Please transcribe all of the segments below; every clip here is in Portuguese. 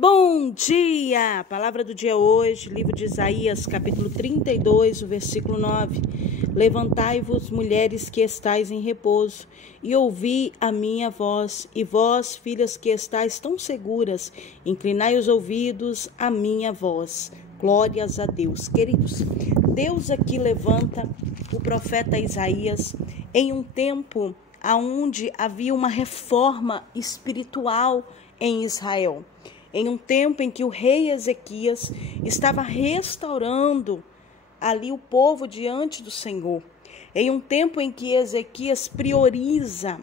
Bom dia! A palavra do dia hoje, livro de Isaías, capítulo 32, o versículo 9. Levantai-vos, mulheres que estáis em repouso, e ouvi a minha voz, e vós, filhas que estáis tão seguras, inclinai os ouvidos à minha voz. Glórias a Deus. Queridos, Deus aqui levanta o profeta Isaías em um tempo onde havia uma reforma espiritual em Israel. Em um tempo em que o rei Ezequias estava restaurando ali o povo diante do Senhor. Em um tempo em que Ezequias prioriza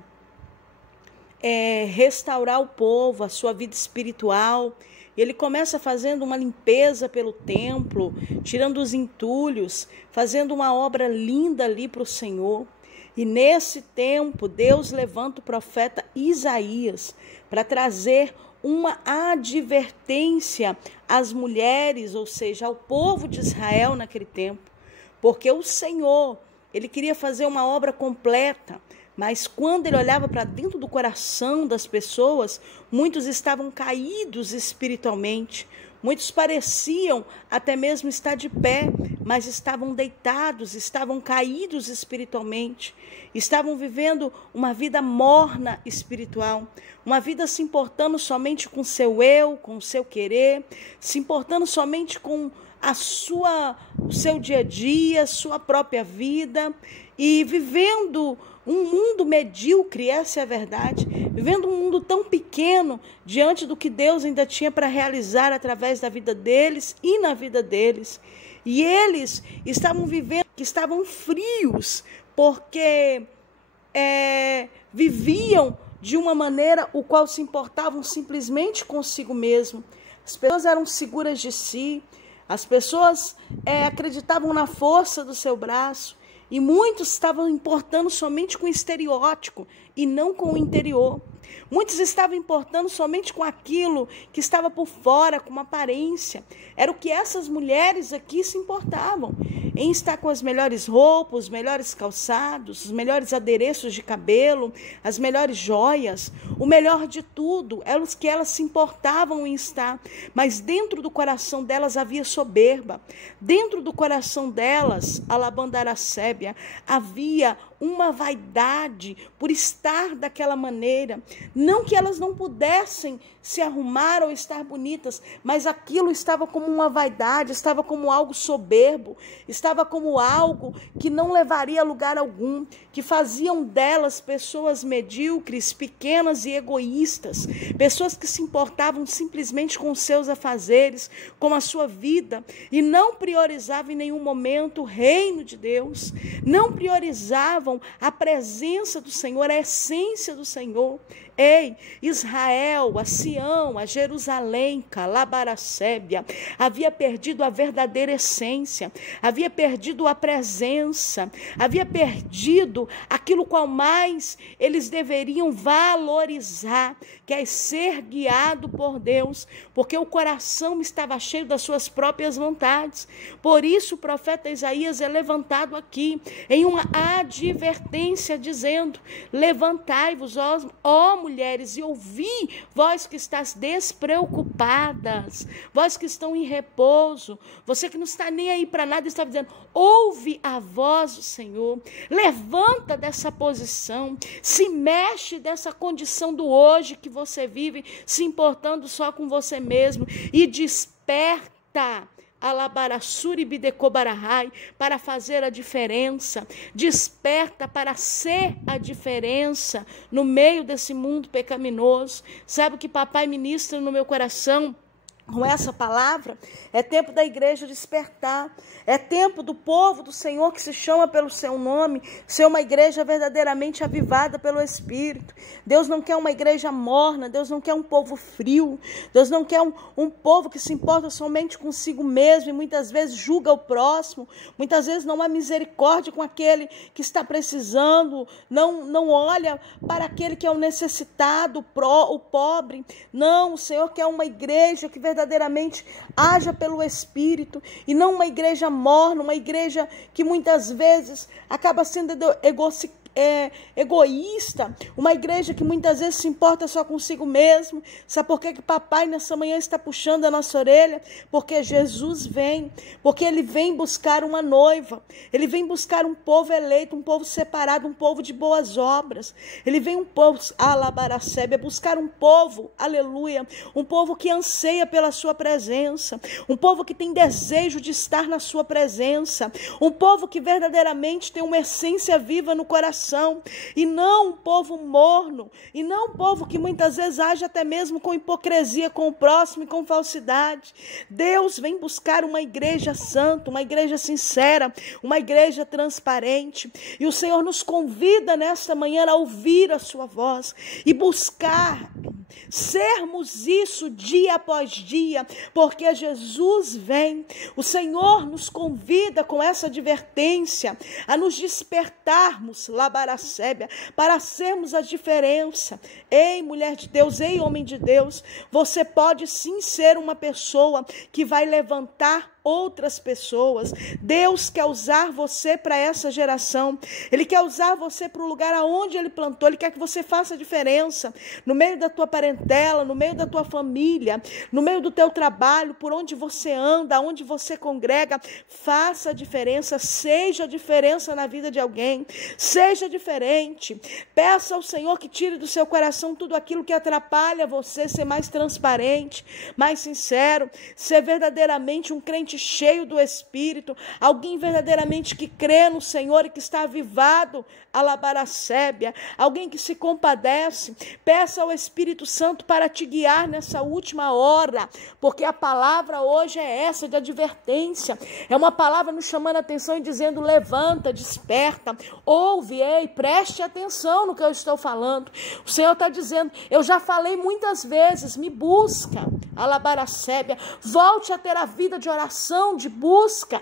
restaurar o povo, a sua vida espiritual. Ele começa fazendo uma limpeza pelo templo, tirando os entulhos, fazendo uma obra linda ali para o Senhor. E nesse tempo, Deus levanta o profeta Isaías para trazer uma advertência às mulheres, ou seja, ao povo de Israel naquele tempo, porque o Senhor, ele queria fazer uma obra completa, mas quando ele olhava para dentro do coração das pessoas, muitos estavam caídos espiritualmente, muitos pareciam até mesmo estar de pé, mas estavam deitados, estavam caídos espiritualmente, estavam vivendo uma vida morna espiritual, uma vida se importando somente com o seu eu, com o seu querer, se importando somente com o seu dia a dia, sua própria vida, e vivendo um mundo medíocre, essa é a verdade, vivendo um mundo tão pequeno diante do que Deus ainda tinha para realizar através da vida deles e na vida deles. E eles estavam vivendo, que estavam frios, porque viviam de uma maneira o qual se importavam simplesmente consigo mesmo. As pessoas eram seguras de si, as pessoas acreditavam na força do seu braço, e muitos estavam importando somente com o estereótipo e não com o interior. Muitos estavam importando somente com aquilo que estava por fora, com uma aparência. Era o que essas mulheres aqui se importavam, em estar com as melhores roupas, os melhores calçados, os melhores adereços de cabelo, as melhores joias, o melhor de tudo, era os que elas se importavam em estar. Mas dentro do coração delas havia soberba, dentro do coração delas, alabandaracébia, havia uma vaidade por estar daquela maneira. Não que elas não pudessem se arrumar ou estar bonitas, mas aquilo estava como uma vaidade, estava como algo soberbo, estava como algo que não levaria a lugar algum, que faziam delas pessoas medíocres, pequenas e egoístas, pessoas que se importavam simplesmente com os seus afazeres, com a sua vida, e não priorizavam em nenhum momento o reino de Deus, não priorizavam a presença do Senhor, a essência do Senhor. Ei, Israel, a Sião, a Jerusalém, Calabaracébia, havia perdido a verdadeira essência, havia perdido a presença, havia perdido aquilo qual mais eles deveriam valorizar, que é ser guiado por Deus, porque o coração estava cheio das suas próprias vontades. Por isso o profeta Isaías é levantado aqui em uma advertência dizendo: levantai-vos, ó mulheres, e ouvi, vós que estáis despreocupadas, vós que estão em repouso, você que não está nem aí para nada, está dizendo: ouve a voz do Senhor, levanta dessa posição, se mexe dessa condição do hoje que você vive, se importando só com você mesmo, e desperta para fazer a diferença, desperta para ser a diferença no meio desse mundo pecaminoso. Sabe o que papai ministra no meu coração com essa palavra? É tempo da igreja despertar, é tempo do povo do Senhor que se chama pelo seu nome, ser uma igreja verdadeiramente avivada pelo Espírito. Deus não quer uma igreja morna, Deus não quer um povo frio, Deus não quer um povo que se importa somente consigo mesmo e muitas vezes julga o próximo, muitas vezes não há misericórdia com aquele que está precisando, não olha para aquele que é o necessitado, o pobre. Não, o Senhor quer uma igreja que verdadeiramente haja pelo Espírito, e não uma igreja morna, uma igreja que muitas vezes acaba sendo egoísta, uma igreja que muitas vezes se importa só consigo mesmo. Sabe por que papai nessa manhã está puxando a nossa orelha? Porque Jesus vem, porque ele vem buscar uma noiva, ele vem buscar um povo eleito, um povo separado, um povo de boas obras. Ele vem um povo, alabaracebe, buscar um povo, aleluia, um povo que anseia pela sua presença, um povo que tem desejo de estar na sua presença, um povo que verdadeiramente tem uma essência viva no coração, e não um povo morno, e não um povo que muitas vezes age até mesmo com hipocrisia com o próximo e com falsidade. Deus vem buscar uma igreja santa, uma igreja sincera, uma igreja transparente, e o Senhor nos convida nesta manhã a ouvir a sua voz e buscar sermos isso dia após dia, porque Jesus vem. O Senhor nos convida com essa advertência a nos despertarmos, labaracébia, para sermos a diferença. Ei, mulher de Deus, ei, homem de Deus, você pode sim ser uma pessoa que vai levantar outras pessoas. Deus quer usar você para essa geração. Ele quer usar você para o lugar aonde Ele plantou. Ele quer que você faça a diferença no meio da tua parentela, no meio da tua família, no meio do teu trabalho, por onde você anda, onde você congrega. Faça a diferença, seja a diferença na vida de alguém. Seja diferente. Peça ao Senhor que tire do seu coração tudo aquilo que atrapalha você ser mais transparente, mais sincero, ser verdadeiramente um crente cheio do Espírito, alguém verdadeiramente que crê no Senhor e que está avivado, alabaracébia, alguém que se compadece. Peça ao Espírito Santo para te guiar nessa última hora, porque a palavra hoje é essa de advertência, é uma palavra nos chamando a atenção e dizendo: levanta, desperta, ouve, ei, preste atenção no que eu estou falando. O Senhor está dizendo: eu já falei muitas vezes, me busca, alabaracébia, volte a ter a vida de oração, de busca,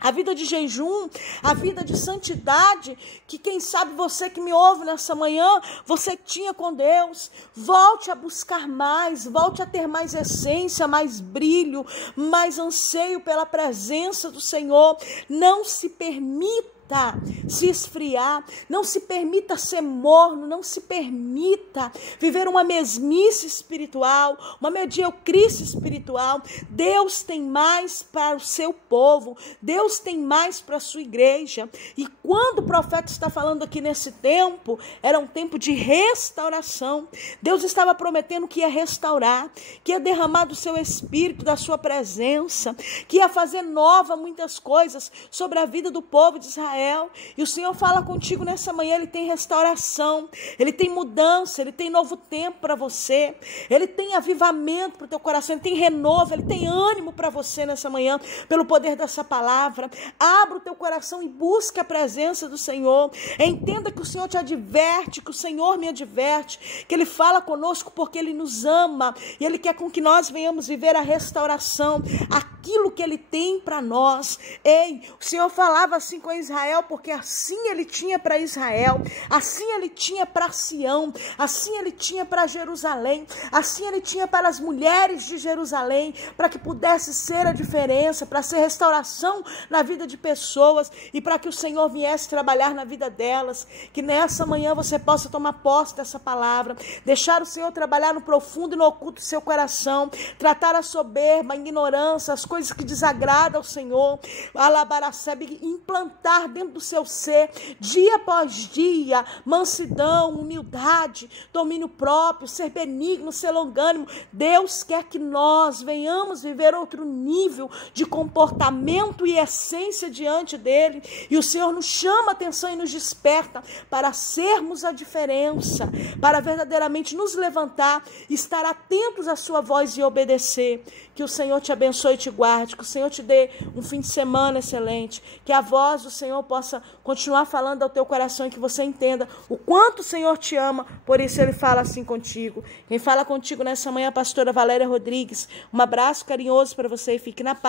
a vida de jejum, a vida de santidade, que quem sabe você que me ouve nessa manhã, você tinha com Deus. Volte a buscar mais, volte a ter mais essência, mais brilho, mais anseio pela presença do Senhor. Não se permita se esfriar, não se permita ser morno, não se permita viver uma mesmice espiritual, uma mediocrice espiritual. Deus tem mais para o seu povo, Deus tem mais para a sua igreja. E quando o profeta está falando aqui nesse tempo, era um tempo de restauração. Deus estava prometendo que ia restaurar, que ia derramar do seu Espírito, da sua presença, que ia fazer nova muitas coisas sobre a vida do povo de Israel. E o Senhor fala contigo nessa manhã. Ele tem restauração, Ele tem mudança, Ele tem novo tempo para você, Ele tem avivamento para o teu coração, Ele tem renovo, Ele tem ânimo para você nessa manhã, pelo poder dessa palavra. Abra o teu coração e busque a presença do Senhor. Entenda que o Senhor te adverte, que o Senhor me adverte, que Ele fala conosco porque Ele nos ama e Ele quer com que nós venhamos viver a restauração, aquilo que Ele tem para nós. Ei, o Senhor falava assim com Israel, porque assim Ele tinha para Israel, assim Ele tinha para Sião, assim Ele tinha para Jerusalém, assim Ele tinha para as mulheres de Jerusalém, para que pudesse ser a diferença, para ser restauração na vida de pessoas e para que o Senhor viesse trabalhar na vida delas. Que nessa manhã você possa tomar posse dessa palavra, deixar o Senhor trabalhar no profundo e no oculto do seu coração, tratar a soberba, a ignorância, as coisas que desagradam ao Senhor, alabaracebe, implantar dentro do seu ser, dia após dia, mansidão, humildade, domínio próprio, ser benigno, ser longânimo. Deus quer que nós venhamos viver outro nível de comportamento e essência diante dele, e o Senhor nos chama a atenção e nos desperta para sermos a diferença, para verdadeiramente nos levantar, estar atentos à sua voz e obedecer. Que o Senhor te abençoe e te guarde, que o Senhor te dê um fim de semana excelente, que a voz do Senhor possa continuar falando ao teu coração e que você entenda o quanto o Senhor te ama, por isso Ele fala assim contigo. Quem fala contigo nessa manhã é a pastora Valéria Rodrigues. Um abraço carinhoso para você e fique na paz.